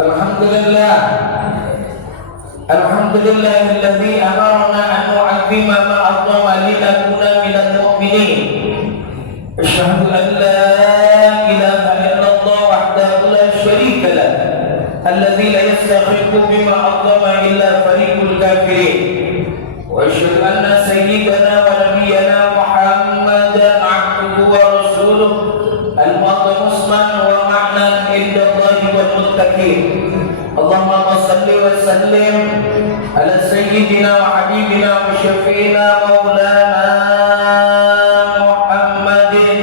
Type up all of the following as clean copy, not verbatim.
Alhamdulillah, alhamdulillahilladzi amarna an nu'azzima ma 'azzama linakuna minal mu'minin. Asyhadu an la ilaha illallah wahdahu la syarika lah, alladzi la yastahiqu bima 'azzama illa fariqul kafirin. Wa asyhadu anna sayyidana wa nabiyyana Muhammadan 'abduhu wa rasuluh al-mu'tamasman wa ma'nan indallahi wal muttaqin. Allahumma salli wa sallim ala sayyidina wa habibina wa syafi'ina maulana Muhammadin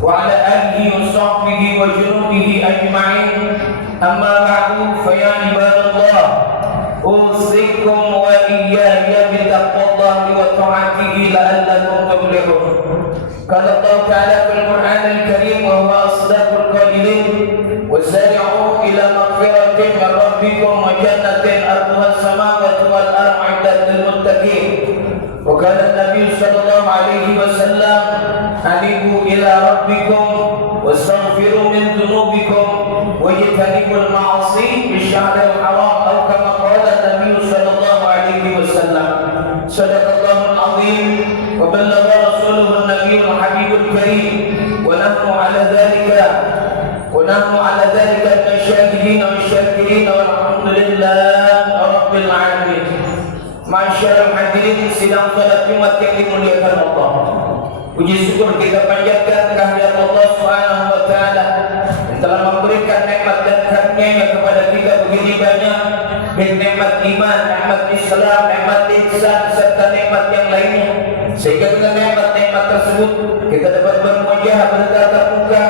wa ala alihi wa sahbihi wa junubihi ajma'in. Amma ba'du, fa ya ibadallah, usikum wa iyaya bitaqwallahi wa ta'atihi la'allakum tuflihun. Qala Allah ta'ala fil Qur'anil Karim wa huwa asdaqul qailin, wasari'u ila maghfiratin min rabbikum wa jannatin arduha as-samawati wal ardu 'iddat lil muttaqin. Wa qala an-nabiy sallallahu alaihi wasallam, anibu ila rabbikum wastaghfiru min dhunubikum wajtanibul ma'asi bi syahril haram, atau kama qala an-nabiy sallallahu alaihi wasallam. Sadaqallahul azim wa ballagha rasuluhu an-nabiyyul habibul karim, wa nahnu ala dhalika min asyahidin wa syakirin walhamdulillahi rabbil alamin. Masyarul hadirin sidang salat Jumat yang dimuliakan Allah, puji syukur kita panjatkan kehadirat Allah Subhanahu wa taala yang telah memberikan nikmat dan karunia kepada kita begini banyak, nikmat iman, nikmat Islam, nikmat ihsan serta nikmat yang lainnya, sehingga dengan nikmat-nikmat tersebut kita dapat bermuajah bertatap muka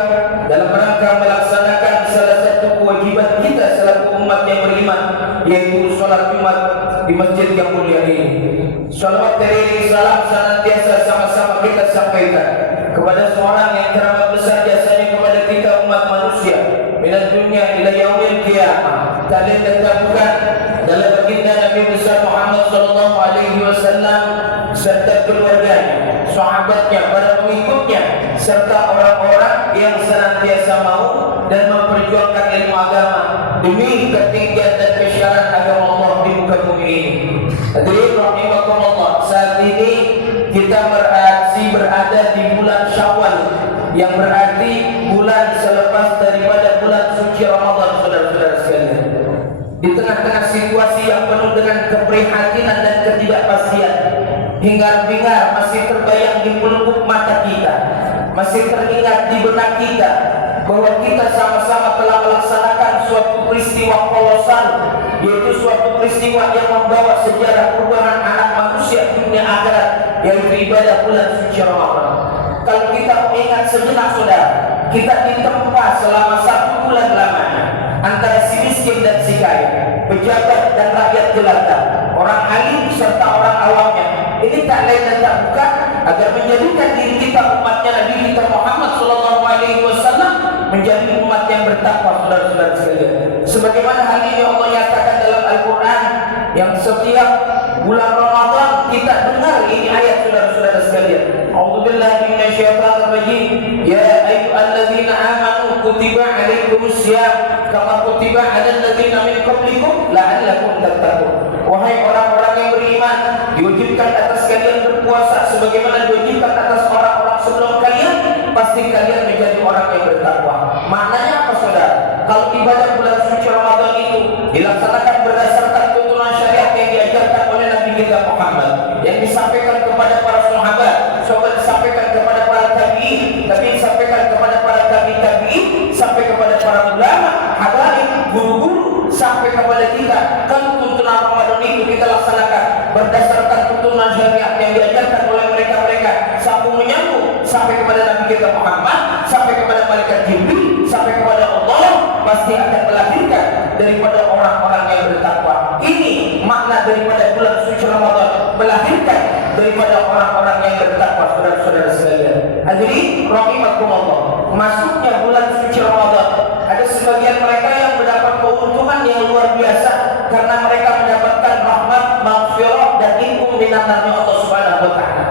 dalam rangka melaksanakan salah satu kewajiban kita selaku umat yang beriman, yaitu salat Jumat di masjid yang mulia ini. Salawat dari salam senantiasa sama-sama kita sampaikan kepada seorang yang teramat besar jasanya kepada kita umat manusia, minat dunia ila yaumil qiyamah, tak lain dan bukan dalam baginda Nabi besar Muhammad sallallahu alaihi wasallam serta keluarganya, sahabatnya, para pengikutnya, serta orang-orang yang senantiasa mau dan memperjuangkan ilmu agama demi ketinggian dan kesyaratan agama Allah di muka bumi ini. Hadirin rahimakumullah, saat ini kita berada di bulan Syawal, yang berarti bulan selepas daripada bulan suci Ramadan, saudara-saudara sekalian. Di tengah-tengah situasi yang penuh dengan keprihatinan dan ketidakpastian, hingar-bingar masih terbayang di pelupuk mata kita, masih teringat di benak kita bahwa kita sama-sama telah melaksanakan suatu peristiwa kolosal, yaitu suatu peristiwa yang membawa sejarah perubahan anak manusia dunia akhirat, yaitu ibadah bulan suci Ramadan. Kalau kita mengingat sejenak, saudara, kita ditempa selama 1 bulan lamanya antara si miskin dan si kaya, pejabat dan rakyat jelata, orang alim serta orang awamnya. Ini tak lain dan tak bukan agar menjadikan diri kita umatnya Nabi kita Muhammad sallallahu alaihi wasallam menjadi umat yang bertakwa, saudara-saudara sekalian. Sebagaimana hal ini Allah nyatakan dalam Al-Qur'an, yang setiap bulan Ramadan kita dengar ini ayat, saudara-saudara sekalian. A'udzubillahi minasyaitonir rajim. Ya ayyuhalladzina amanu kutiba alaikumusiyam kama kutiba 'alal ladzina min qablikum la'allakum tattaqun. Wahai orang-orang yang beriman, diwajibkan atas kalian berpuasa sebagaimana diwajibkan atas orang-orang sebelum kalian, pasti kalian menjadi orang yang bertakwa. Maknanya apa, saudara? Kalau ibadah bulan suci Ramadan itu dilaksanakan berdasarkan tuntunan syariat yang diajarkan oleh Nabi kita Muhammad, yang disampaikan kepada para sahabat, disampaikan kepada para tabi'in, disampaikan kepada para tabi'in, sampai kepada para ulama, habaib, guru-guru, sampai kepada kita. Kalau tuntunan Ramadan itu kita laksanakan berdasarkan tuntunan syariat yang diajarkan oleh mereka-mereka, sambung menyambung sampai kepada Nabi kita Muhammad, sampai kepada malaikat Jibril, sampai kepada Allah, pasti akan melahirkan daripada orang-orang yang bertakwa. Ini makna daripada bulan suci Ramadan, melahirkan daripada orang-orang yang bertakwa, saudara-saudara sekalian. Hadirin rahimakumullah, masuknya bulan suci Ramadan, ada sebagian mereka yang mendapat keuntungan yang luar biasa karena mereka mendapatkan rahmat, maghfirah dan ilmu minatnya Allah Subhanahu wa taala.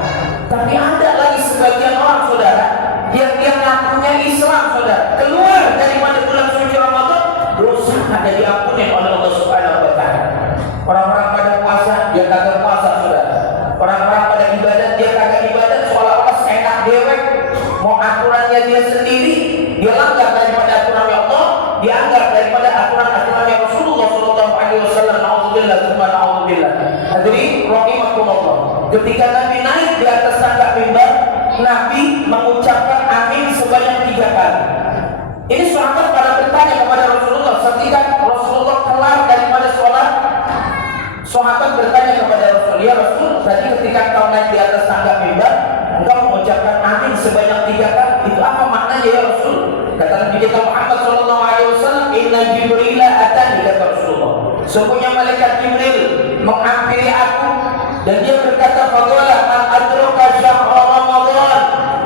Tapi ada lagi sebagian orang, saudara, yang dia ngakunya Islam, saudara, keluar dari bulan suci Ramadan, dosa dosanya diampuni oleh Allah Subhanahu wa taala. Orang-orang pada puasa, dia kagak puasa, Saudara. Orang-orang pada ibadat, dia kagak ibadat, seolah-olah seenak dewek. Mau aturannya dia sendiri, dia langgar daripada aturan Allah, dianggap daripada aturan-aturannya Rasulullah sallallahu alaihi wasallam. Alhamdulillah, subhanallah. Hadirin rahimakumullah. Ketika Nabi naik di atas tangga mimbar, Nabi mengucapkan amin sebanyak 3 kali. Ini sahabat pada bertanya kepada Rasulullah ketika Rasulullah kelar daripada sholat. Sahabat bertanya kepada Rasul, ya Rasul, tadi ketika kau naik di atas tangga mimbar, engkau mengucapkan amin sebanyak 3 kali. Itu apa maknanya ya Rasul? Kata Nabi kita Muhammad sallallahu alaihi wasallam, "Inna Jibril atani," kata Rasulullah. Sesungguhnya malaikat Jibril menghampiri aku dan dia berkata, "Fadhila man adraka syahr Ramadan."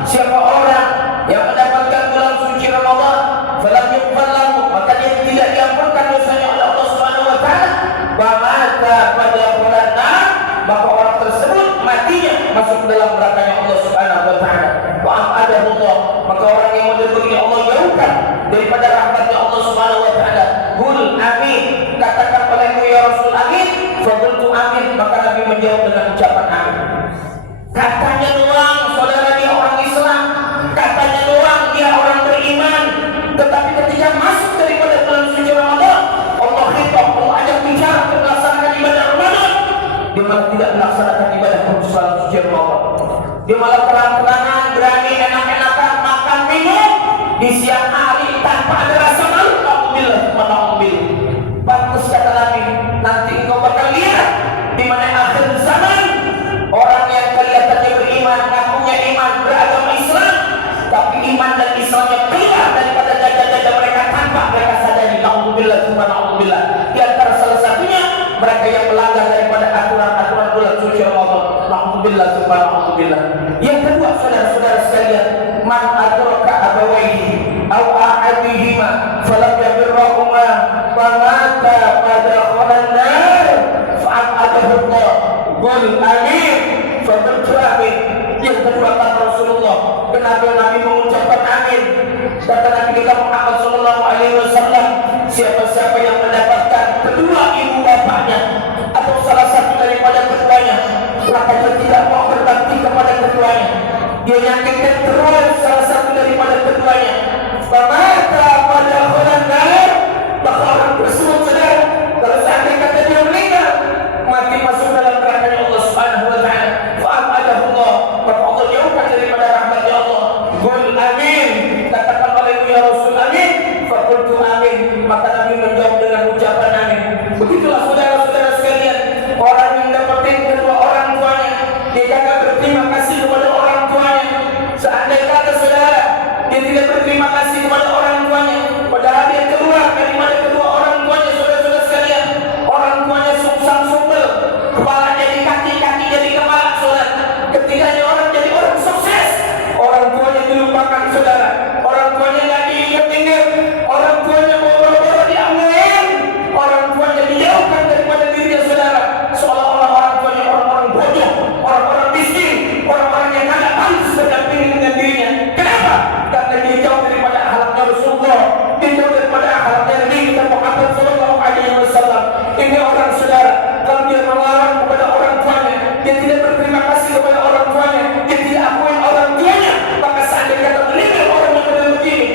Siapa orang yang mendapatkan bulan suci Ramadan, falam yughfar lahu, maka dia tidak diampunkan dosanya oleh Allah Subhanahu wa taala. Maka pada bulan maka orang tersebut matinya masuk dalam nerakanya Allah Subhanahu wa taala. Wa Allah, maka orang yang menjauhi Allah jauhkan daripada rahmatnya Allah Subhanahu wa taala. Qul amin, katakan olehmu ya Rasul amin. Faqultu amin, maka Nabi menjawab dengan ucapan amin. Katanya doang saudara dia orang Islam, katanya doang dia orang beriman, tetapi ketika masuk daripada bulan suci Ramadan, Allah khitab, Allah ajak bicara untuk melaksanakan ibadah Ramadan, dia malah tidak melaksanakan ibadah bulan suci Ramadan. Dia malah terang-terangan berani enak-enakan makan minum di siang hari tanpa ada rasa malu. Alhamdulillah. Pantas kata Nabi, nanti engkau bakal lihat di mana akhir zaman orang yang kelihatannya beriman, ngakunya iman, beragama Islam, tapi iman dan Islamnya keluar daripada dada-dada mereka tanpa mereka sadari. Alhamdulillah, subhanallah. Di antara salah satunya mereka yang melanggar daripada aturan-aturan bulan suci Ramadan. Alhamdulillah, subhanallah. Yang kedua, saudara-saudara sekalian, man adraka abawaihi aw ahadihima falam yabirrahuma famata fadakhalan nar fa'adahu Allah. Qul amin, faqultu amin. Yang kedua kata Rasulullah, kenapa Nabi mengucapkan amin? Kata Nabi kita Muhammad sallallahu alaihi wasallam, siapa-siapa yang mendapatkan kedua ibu bapaknya atau salah satu daripada keduanya, maka dia tidak mau berbakti kepada keduanya, dia yakinkan terus salah satu daripada keduanya, famata pada orang nar, maka orang tersebut saudara, kalau seandainya kata dia meninggal, mati masuk dalam nerakanya Allah Subhanahu wa taala. Fa'adahu Allah, maka Allah jauhkan daripada rahmatnya Allah. Qul amin, katakan olehmu ya Rasul amin. Faqultu amin, maka Nabi menjawab dengan ucapan amin. Begitulah saudara-saudara sekalian, orang yang dapetin kedua orang tuanya, dia kagak berterima kasih kepada orang tuanya. Seandainya kata saudara, dia tidak berterima kasih kepada orang tuanya, padahal dia keluar dari mana kedua orang tuanya, saudara-saudara sekalian, orang tuanya sungsang-sumbel, kepalanya di kaki, kaki jadi kepala, saudara. Ketiganya orang jadi orang sukses, orang tuanya dilupakan, saudara. Orang tuanya nggak diingat-ingat, orang tuanya boro-boro diamuin, orang tuanya dijauhkan daripada dirinya, saudara. Seolah-olah orang tuanya orang-orang bodoh, orang-orang miskin, orang-orang yang tidak pantas berdampingan dengan dirinya. Kenapa? Karena dia jauh daripada akhlaknya Rasulullah, dia jauh daripada akhlaknya Nabi kita Muhammad sallallahu alaihi wasallam. Ini orang saudara, kalau dia melarang kepada orang tuanya, dia tidak berterima kasih kepada orang tuanya, dia tidak akui orang tuanya, maka seandainya kata meninggal orang yang model begini,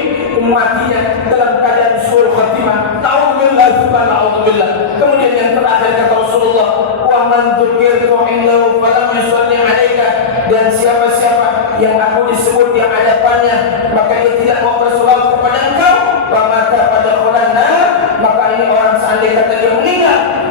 matinya dalam keadaan suul khatimah. Ta'udzubillah, subhanallah. Kemudian yang terakhir kata Rasulullah, wa man dzukirtu indahu falam yusalli alaika, dan siapa-siapa yang aku disebut di hadapannya maka dia tidak mau bersolawat kepada engkau, maka pada orang maka ini orang seandainya kata dia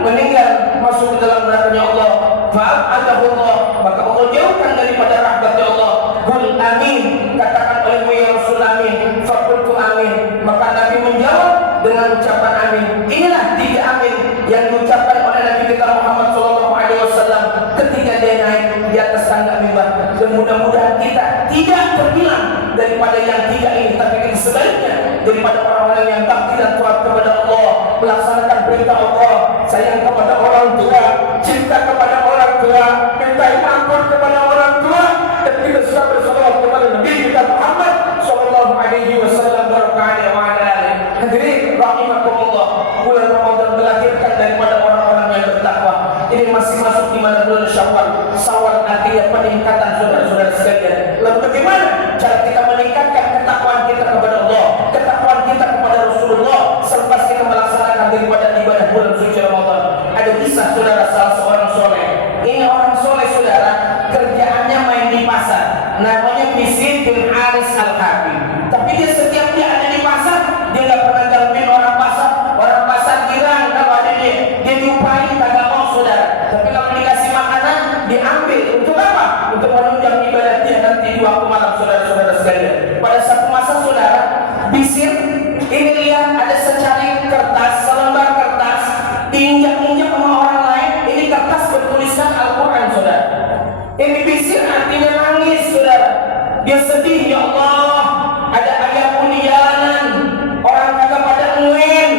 meninggal masuk ke dalam nerakanya Allah, fa'adahu Allah, maka Allah jauhkan daripada rahmatnya Allah. Qul amin, katakan olehmu ya Rasul amin. Faqultu amin, maka Nabi menjawab dengan ucapan amin. Inilah 3 amin yang diucapkan oleh Nabi kita Muhammad sallallahu alaihi wasallam ketika dia naik di atas tangga mimbar. Dan mudah-mudahan kita tidak terbilang daripada yang 3 ini, tapi kita sebaliknya daripada orang-orang yang takti dan taat kepada Allah, melaksanakan perintah Allah, sayang kepada orang tua, cinta kepada orang tua, minta ampun kepada orang tua, dan kita sudah bersalawat kepada Nabi kita Muhammad sallallahu alaihi wasallam. Hadirin rahimakumullah, bulan Ramadan melahirkan daripada orang-orang yang bertakwa. Ini masih masuk di mana bulan Syawal. Syawal artinya peningkatan, saudara-saudara sekalian. Lalu bagaimana cara kita meningkatkan ketakwaan kita kepada Allah, ketakwaan kita kepada Rasulullah selepas kita melaksanakan daripada ibadah bulan suci Ramadan? Ada kisah saudara salah seorang soleh. Ini orang soleh saudara, kerjaannya main di pasar. Namanya Bishr bin Haris Al-Hafi. Tapi dia setiap dia ada di pasar, dia nggak pernah gangguin orang pasar. Orang pasar girang kalau ada dia diupahi kagak mau saudara. Tapi kalau dikasih makanan, diambil. Untuk apa? Untuk menunjang ibadah dia nanti di waktu malam, saudara-saudara sekalian. Pada satu masa saudara, Bishr ini lihat ada secari kertas, selembar kertas, diinjak-injak sama orang lain. Ini kertas bertuliskan Al-Quran saudara. Ini Bishr artinya nangis saudara. Dia sedih, ya Allah, ada ayat bunyanan, orang kagak pada nguen,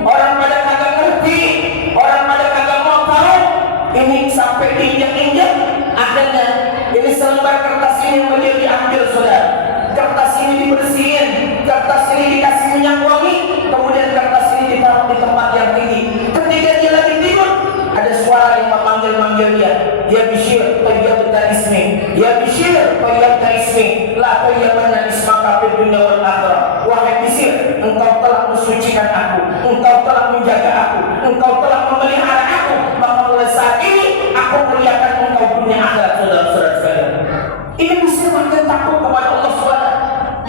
orang pada kagak ngerti, orang pada kagak mau tahu. Ini sampai diinjak-injak, akhirnya ini selembar kertas ini menjadi diambil saudara. Kertas ini dibersihin, kertas ini dikasih minyak wangi, kemudian kertas ini ditaruh di tempat yang tinggi. Ketika dia lagi tidur, ada suara yang memanggil-manggil dia. Ya Bishr, tayyabta ismi. Ya Bishr, tayyabta ismi. La tayyabanna ismaka fid dunya wal akhirah. Wahai Bishr, engkau telah mensucikan aku, engkau telah menjaga aku, engkau telah memelihara aku, maka mulai saat ini aku muliakan engkau dunia akhirat, saudara-saudara sekalian. Ini Bishr makin takut kepada Allah SWT.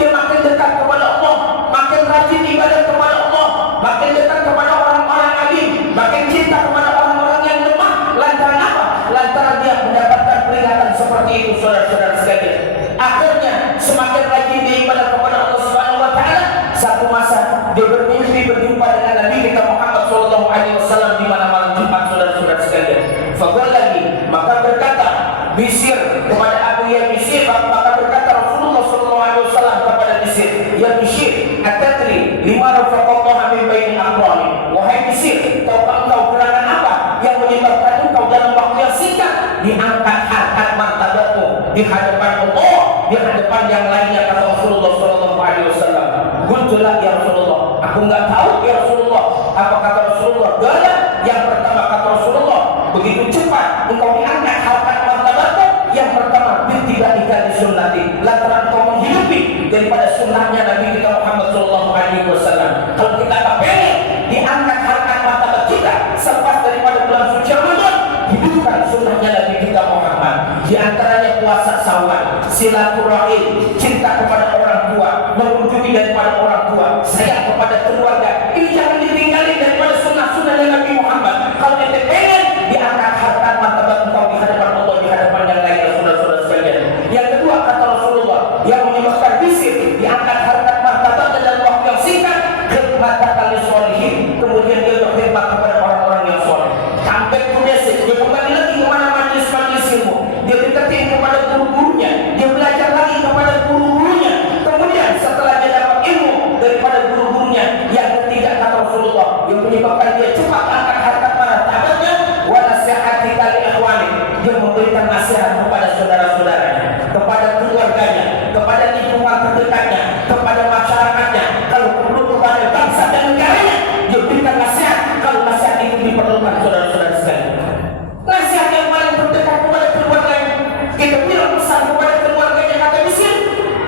Dia makin dekat kepada Allah, makin rajin ibadah kepada Allah, makin dekat kepada orang-orang alim, makin cinta kepada orang-orang yang lemah. Lantaran apa? Lantaran dia mendapatkan peringatan seperti itu, saudara-saudara sekalian. Akhirnya semakin rajin dia ibadah kepada Allah Subhanahu wa taala. Satu masa dia bermimpi berjumpa dengan Nabi kita Muhammad sallallahu alaihi wasallam di mana malam Jumat, saudara-saudara sekalian. Faqala lagi, maka berkata Bishr kepada Abu Ya Bishr, maka berkata Rasulullah sallallahu alaihi wasallam kepada Bishr, ya Bishr, atadri lima rafaqallahu min baini aqwami. Wahai Bishr, tahukah engkau gerangan apa yang menyebabkan engkau dalam waktu yang singkat diangkat harkat martabatmu di hadapan Allah, di hadapan yang lainnya, kata Rasulullah sallallahu alaihi wasallam. Qultulah ya Rasulullah, aku enggak tahu ya Rasulullah. Apa kata Rasulullah? Gala, yang pertama kata Rasulullah, begitu cepat engkau diangkat harkat martabatmu. Yang pertama, bittiba'ika li sunnati, lantaran kau menghidupi daripada sunnahnya Nabi kita Muhammad sallallahu alaihi wasallam. Kalau kita pengen diangkat harkat martabat kita selepas daripada bulan suci Ramadan, hidupkan sunnahnya Nabi kita Muhammad. Di antaranya puasa Syawal, silaturahim, cinta kepada orang tua, mengunjungi daripada orang tua, sayang kepada keluarga. Ini jangan ditinggalin daripada sunnah-sunnahnya Nabi Muhammad. Kalau kita pengen diangkat harkat martabat engkau di hadapan Allah, di hadapan yang lain, saudara-saudara sekalian. Yang kedua kata Rasulullah, yang menyebabkan Bishr diangkat harkat martabatnya dalam waktu yang singkat, khidmatan lisolihin, kemudian dia berkhidmat kepada orang-orang yang soleh. Sampai kemudian dia kembali lagi kemana majelis-majelis ilmu, dia deketin kepada guru-gurunya, dia belajar lagi kepada guru-gurunya. Kemudian setelah dia dapat ilmu daripada guru-gurunya, yang ketiga kata Rasulullah, yang menyebabkan dia cepat angkat harkat martabatnya, wa nasihati li ikhwani, dia memberikan nasihat kepada saudara-saudaranya, kepada keluarganya, kepada lingkungan terdekatnya, kepada masyarakatnya, kalau perlu kepada bangsa dan negaranya, dia berikan nasihat kalau nasihat itu diperlukan, saudara-saudara sekalian. Nasihat yang paling terdekat kepada keluarganya, kita bilang pesan kepada keluarganya, kata Bishr,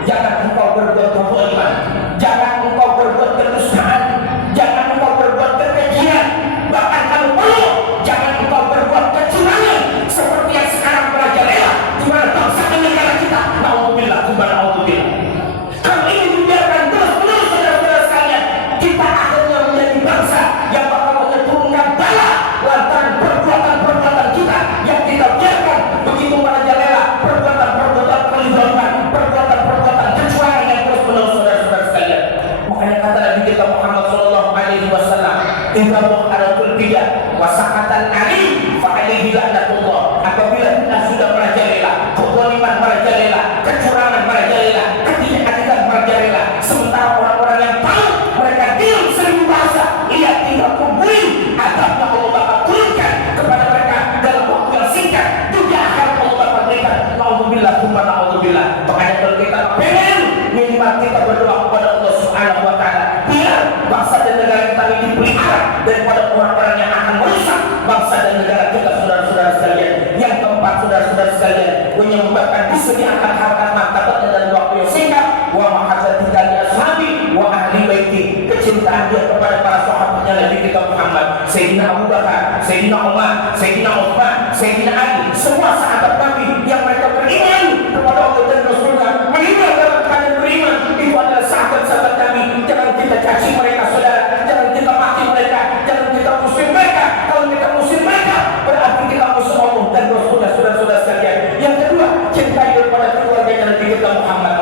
jangan engkau berbuat kezaliman, jangan engkau berbuat kedustaan, jangan engkau berbuat kekejian, bahkan kalau perlu jangan engkau berbuat kecurangan seperti yang sekarang merajalela di mana bangsa dan negara kita. Naudzubillah, naudzubillah. Kalau ini dibiarkan terus-menerus, saudara-saudara sekalian, kita akhirnya menjadi bangsa yang bakal menurunkan bala lantaran perbuatan-perbuatan kita yang kita biarkan begitu merajalela, perbuatan-perbuatan kezaliman, perbuatan-perbuatan kecurangan yang terus-menerus, saudara-saudara sekalian. Makanya kata Nabi kita Muhammad sallallahu alaihi wasallam, "Idza muharatul bidah wa saqatan alim fa alaihi laknatullah." Apabila kita sudah merajalela, kezaliman merajalela, kecurangan merajalela, ketidakadilan merajalela, sementara orang-orang yang tahu mereka diam seribu bahasa, ia tinggal kumpulin, adabnya Allah bakal turunkan kepada mereka dalam waktu yang singkat. Dunia akan Allah bakal berikan. Naudzubillah, naudzubillah. Makanya kalau kita pengen minimal kita berdoa kepada Allah Subhanahu wa taala, biar bangsa dan negara kita ini diberi besar daripada orang-orang yang akan merusak bangsa dan negara kita, saudara-saudara sekalian. Yang keempat, saudara-saudara sekalian, menyebabkan disediakan harta martabatnya dan waktu yang singkat, wa mahabbatika li ashabi wa ahli baiti, kecintaan dia kepada para sahabatnya Nabi kita Muhammad, Sayyidina Abu Bakar, Sayyidina Umar, Sayyidina Uthman, Sayyidina Ali, semua sahabat Nabi yang mereka beriman kepada Allah dan Rasulnya, meninggal dalam keadaan beriman. Itu adalah sahabat-sahabat kami. Jangan kita caci mereka, saudara. Jangan kita maki mereka. Jangan kita musuh mereka. Kalau kita musuh mereka, berarti kita musuh Allah dan Rasulnya, saudara-saudara sekalian. Yang kedua, cintai kepada keluarganya Nabi kita Muhammad.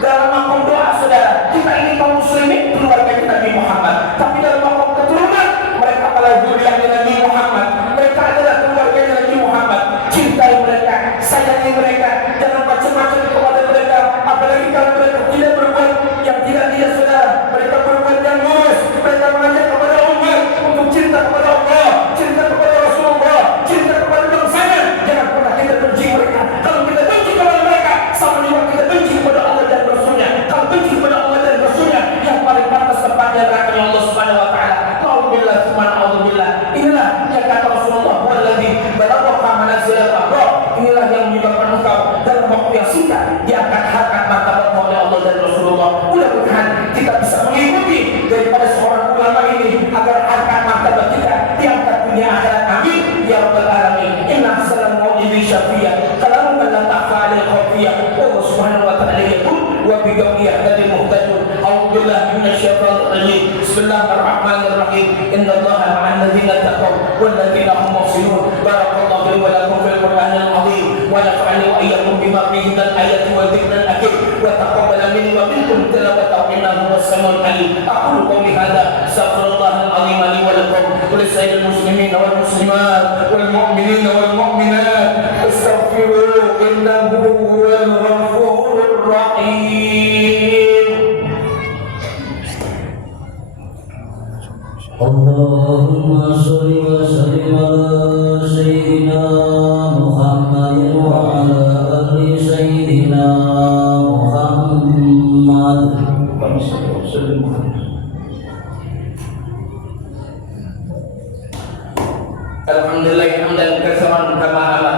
Dalam makom doa, saudara, kita ini kaum muslimin keluarganya Nabi Muhammad. Tapi dalam makom keturunan, mereka adalah zuriyahnya Nabi Muhammad. Mereka adalah keluarganya Nabi Muhammad. Cintai mereka, sayangi mereka, jangan macam-macam kepada mereka. Apalagi kalau mereka tidak berbuat yang tidak saudara, mereka berbuat yang lurus. Mereka mengajak kepada umat untuk cinta kepada Allah, cinta kepada Rasulullah, cinta kepada bangsanya. Jangan pernah kita benci mereka. Kalau kita benci kepada mereka, sama juga kita benci kepada Allah dan Rasulnya. Kalau benci kepada Allah dan Rasulnya, yang paling pantas tempatnya neraka Allah Subhanahu Wa Taala. Alhamdulillah, subhanallah. Inilah yang kata Rasulullah, walladzi balagha manazilal abrar. Inilah yang menyebabkan engkau dalam waktu yang singkat diangkat harkat martabat oleh Allah dan Rasulullah. Mudah-mudahan kita bisa mengikuti daripada seorang ulama ini agar harkat martabat kita diangkat dunia akhirat. Amin ya rabbal alamin. Inna salam mau'idhi syafiyah kalamu man la ta'fa 'alal khafiyah. Allah Subhanahu wa ta'ala yaqul wa bi qawlihi hadil muhtadun. A'udzu billahi minasyaitonir rajim. Bismillahirrahmanirrahim. Innallaha ma'al ladzina taqaw wal ladzina hum muhsinun. Barakallahu li wa lakum fil Qur'anil 'azim wa nafa'ani wa iyyakum bima fihi minal ayati wa dzikril hakim wa taqabbal minni wa minkum tilawatahu innahu was-sami'ul 'alim. Aqulu qawli hadza astaghfirullahal 'azim li wa lakum wa lisa'iril muslimin wal muslimat wal mu'minin wal mu'minat astaghfiruhu innahu huwal ghafurur rahim. Allahumma sholli wa sallim ala sayyidina Muhammad wa ala ali sayyidina Muhammad. Alhamdulillah hamdan katsiran kama amara.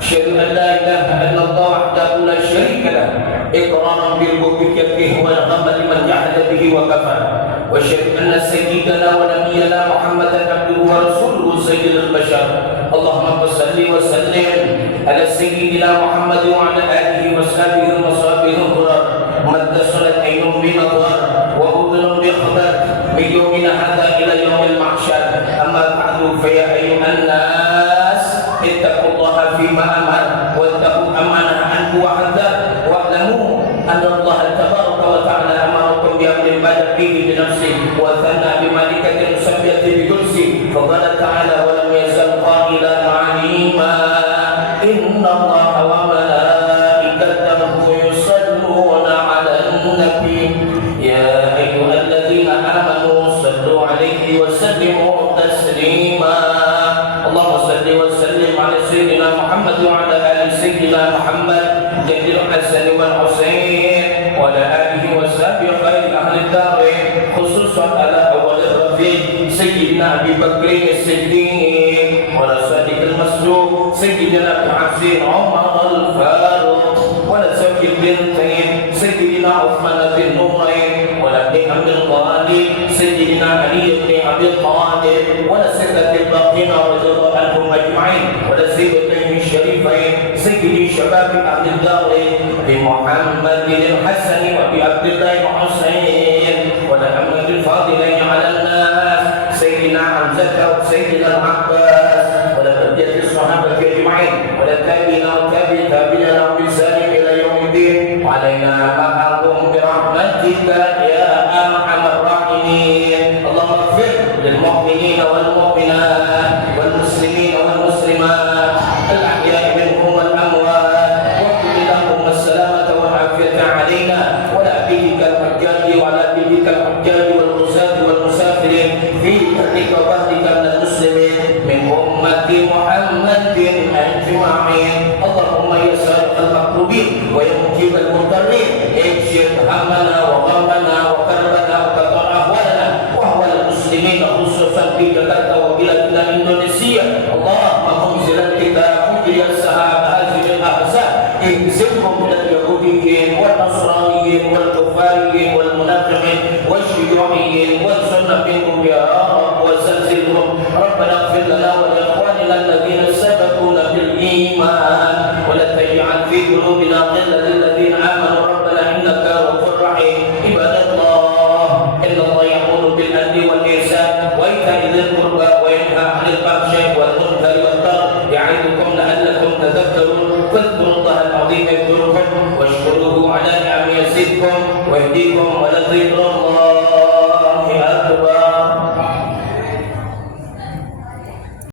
Asyhadu an la ilaha illallah wahdahu la syarika lah. Iqraran bil rububiyyah wa ghamman liman jahada bihi wa kafara. Wa asyhadu anna sayyidana wa nabiyyana Muhammadan abduhu wa rasuluhu sayyidul bashar. Allahumma shalli wa sallim ala sayyidina Muhammad wa ala alihi wa sahbihi wa sahbihi al-hurar. Madda salat aynun bi nadhar wa udhun bi khabar min yawmina hadha ila yawmil mahsyar. Amma ba'du fa ya ayyuhan nas ittaqullaha fima amar wa taqu amanah anhu wa hadar wa alamu anna Allah tabaraka wa ta'ala amarakum bi amrin bada bihi bi nafsi wa thanna bi malikatin musabbihati bi kursi fa qala ta'ala wa lam yazal qailan alima inna Allah wa malaikatahu yusalluna 'alan nabi ya ayyuhalladzina amanu sallu 'alaihi wa sallimu taslima. Allahumma salli wa sallim 'ala sayyidina Muhammad wa 'ala ali sayyidina Muhammad jadil Hasan wal Husain wa 'ala alihi wa sahbihi khairil ahli darin khususan ala awal rafiq sayyidina Abi Bakr as-Siddiq wa 'ala sadiqil masduq sayyidina Abdul Umar al-Faruq wa 'ala zawjil bintain sayyidina Uthman bin Nurayn wa 'ala ibn Abdul Talib sayyidina Ali bin Abi Talib wa 'ala sittatil baqin radhiyallahu anhum ajma'in wa 'ala sayyidina syarifain sayyidi syabab ahli dar bi Muhammad bin Hasan wa bi Abdullah bin Husain wa 'ala amril fadilain 'ala an-nas sayyidina Hamzah wa sayyidina Abbas wa 'ala baqiyati sahabati ajma'in wa 'ala tabi'ina wa tabi'ina wa bi salim ila yaumiddin wa 'alaina ma'ahum bi rahmatika ya arhamar rahimin. Allahumma ighfir lil mu'minina wal mu'minat wal muslimina wal muslimat al ahya'i minhum wal amwat wa qul lahum as-salamata wal 'afiyata 'alaina wa la bidikal hujjati wa la bidikal hujjati wal musafir wal musafirin fi tahrika wa bahdika minal muslimin min ummati Muhammadin ajma'in. Allahumma ya sariqal maqrubin wa ya mujibal mudarrin ikshir hammana wa ghammana wa karbana wa qatar ahwalana wa ahwal muslimin زدهم من اليهوديين والنصرانيين والكفاريين والمنافقين والشيوعيين وانصرنا منهم يا رب وزلزلهم. ربنا اغفر لنا ولإخواننا الذين سبقونا بالإيمان ولا تجعل في قلوبنا غلا للذين آمنوا ربنا إنك رؤوف رحيم. عباد الله إن الله يأمر بالعدل والإحسان وإيتاء ذي القربى وينهى عن الفحشاء والمنكر والبغي يعظكم لعلكم تذكرون. فاذكروا الله العظيم يذكركم واشكروه على نعمه يزدكم ويهديكم ولذكر الله